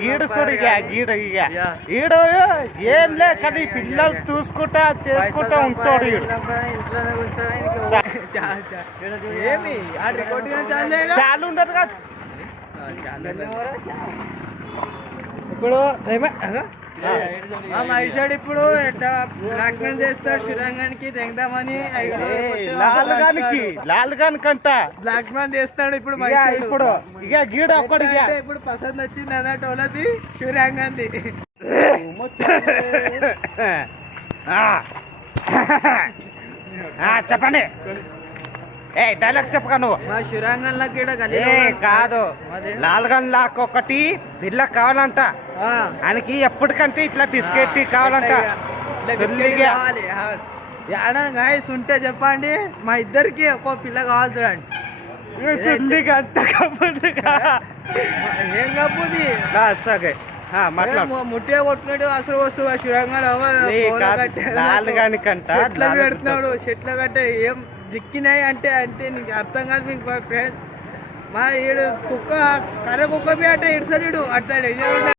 గీడుస్తుడు ఇక ఈడు ఏం లే కానీ పిల్లలు చూసుకుంటా చేసుకుంటా ఉంటాడు ఈడు. చాలు ఉండదు కదా ఇప్పుడు మహిషాడు ఇప్పుడు ఎట్లా బ్లాక్ మెయిల్ చేస్తాడు శిరంగానికి తెంగదామని లాల్ గాని కంట బ్లాక్ మెయిల్ చేస్తాడు ఇప్పుడు ఇప్పుడు ఇక గీడ ఒక్కడు ఇప్పుడు పసంద్ వచ్చింది అన్నట్టు వాళ్ళది శిరంగాంది. చెప్పండి ఏ డైలాగ్ చెప్పక నువ్వు. మా శిరంగంలోకి కాదు లాల్ గన్ లాక్ ఒకటి బిల్ల కావాలంట ఆయనకి ఎప్పటికంటే ఇట్లా బిస్కెట్ కావాలంట. గాయస్ ఉంటే చెప్పండి మా ఇద్దరికి ఒక్కో పిల్ల కావాలి చూడండి. ఏం కప్పుది ముట్టే కొట్టినట్టు అసలు వస్తువు శిరంగా కంట పెడుతున్నాడు చెట్ల కట్టే ఏం దిక్కినాయి అంటే అంటే నీకు అర్థం కాదు మీకు ఫ్రెండ్స్. మా ఈడు కుక్క కర్ర కుక్క అంటే ఇటు సైడ్ అట్లా